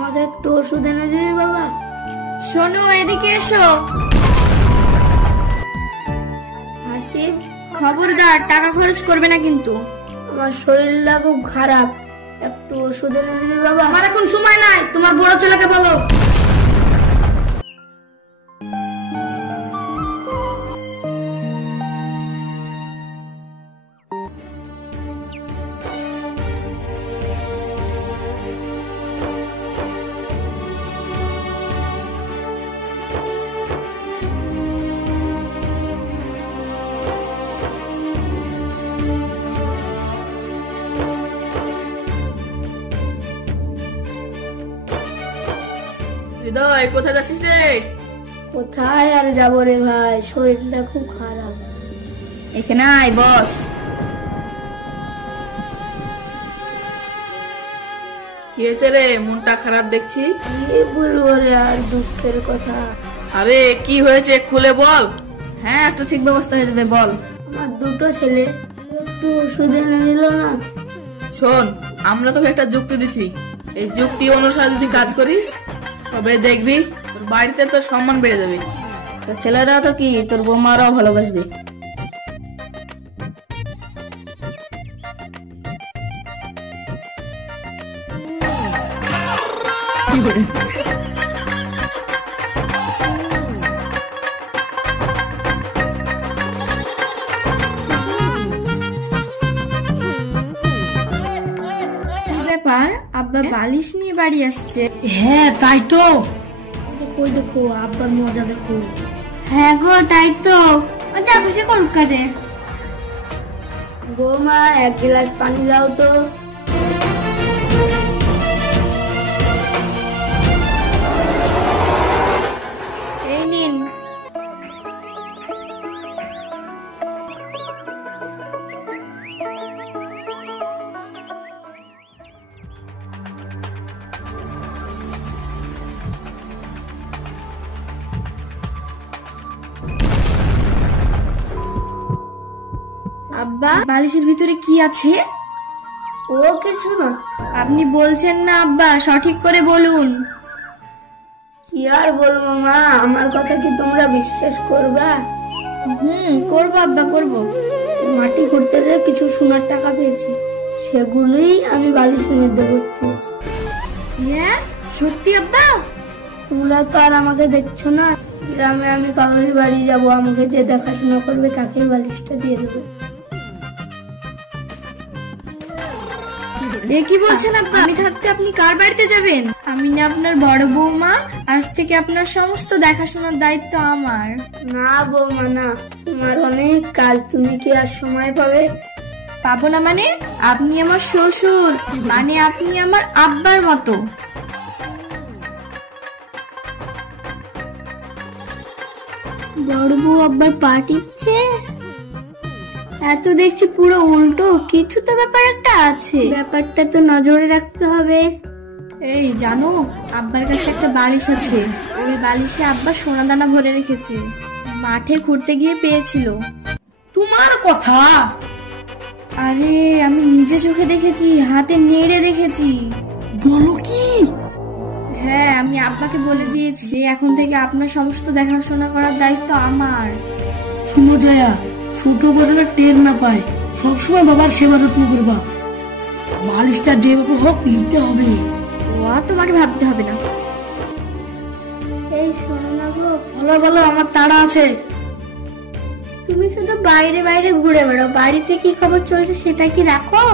আমাকে একটু ওষুধ এনে দিবি বাবা? শোনো, এদিকে এসো। হাসিব, খবরদার টাকা খরচ করবে না কিন্তু। আমার শরীরটা খুব খারাপ, একটু ওষুধ এনে দিবি বাবা? আমার এখন সময় নাই, তোমার বড় ছেলেকে বলো। হৃদয়, কোথায় যাচ্ছিস রে? কোথায় আর যাবো রে ভাই, শরীরটা খুব খারাপ। এখানে আয় বস। কি হয়েছে রে, মনটা খারাপ দেখছি? কি বলবো রে আর দুঃখের কথা। আরে কি হয়েছে খুলে বল। হ্যাঁ, একটু ঠিক ব্যবস্থা হয়ে যাবে, বল। আমার দুটো ছেলে, একটু ওষুধ এনে দিল না। শোন, আমরা তোকে একটা যুক্তি দিছি, এই যুক্তি অনুসারে যদি কাজ করিস তবে দেখবি তোর বাড়িতে তোর সম্মান বেড়ে যাবে। তোর ছেলেরা তো কি, তোর বৌমারাও ভালোবাসবে। ব্যাপার, আব্বা বালিশ নিয়ে বাড়ি আসছে। হ্যাঁ তাই তো, দেখো দেখো আব্বার মজা দেখো। হ্যাঁ গো, তাই তো। যা খুশি করুক কাজে। বৌমা, এক গ্লাস পানি দাও তো। এই নিন। আব্বা, বালিশের ভিতরে কি আছে? ও কিছু না। আপনি বলছেন না আব্বা, সঠিক করে বলুন। কি আর বলবো মা, আমার কথা কি তোমরা বিশ্বাস করবা? করবো আব্বা, করবো। মাটি খুঁড়তে যেয়ে কিছু সোনার টাকা পেয়েছি, সেগুলোই আমি বালিশের মধ্যে ভর্তি হয়েছি। হ্যাঁ সত্যি আব্বা? তোমরা তো আর আমাকে দেখছো না, গ্রামে আমি কাউরি বাড়ি যাব, আমাকে যে দেখাশোনা করবে তাকেই বালিশটা দিয়ে দেবো। এ কি বলছেন আব্বা? আমি থাকতে আপনি কার বাড়িতে যাবেন? আমি না আপনার বড় বৌমা, আজ থেকে আপনার সমস্ত দেখাশোনার দায়িত্ব আমার। না বৌমা না, তোমার অনেক কাজ, তুমি কি আর সময় পাবে? পাবো না মানে? আপনি আমার শ্বশুর, মানে আপনি আমার আব্বার মতো। বড় বউ আব্বার পা টিপছে, এত দেখছি পুরো উল্টো, কিছু তো ব্যাপার একটা আছে, ব্যাপারটা তো নজরে রাখতে হবে। এই জানো, আব্বার কাছে একটা বালিশ আছে, ওই বালিশে আব্বা সোনা দানা ভরে রেখেছে, মাঠে ঘুরতে গিয়ে পেয়েছিল। তোমার কথা? আরে আমি নিজে চোখে দেখেছি, হাতে নেড়ে দেখেছি। বলো কি? হ্যাঁ, আমি আব্বাকে বলে দিয়েছি এখন থেকে আপনার সমস্ত দেখাশোনা করার দায়িত্ব আমার। শুনো জয়া, ছোট বড়রা টের না পায়, সবসময় বাবার সেবা যত্ন করবা। বালিশটা যেভাবে হোক নিতে হবে। ও তোমাকে ভাবতে হবে না। এই শোনো না গো। বলো বলো, আমার তাড়া আছে। তুমি শুধু বাইরে বাইরে ঘুরে বেড়াও, বাড়িতে কি খবর চলছে সেটা কি রাখো?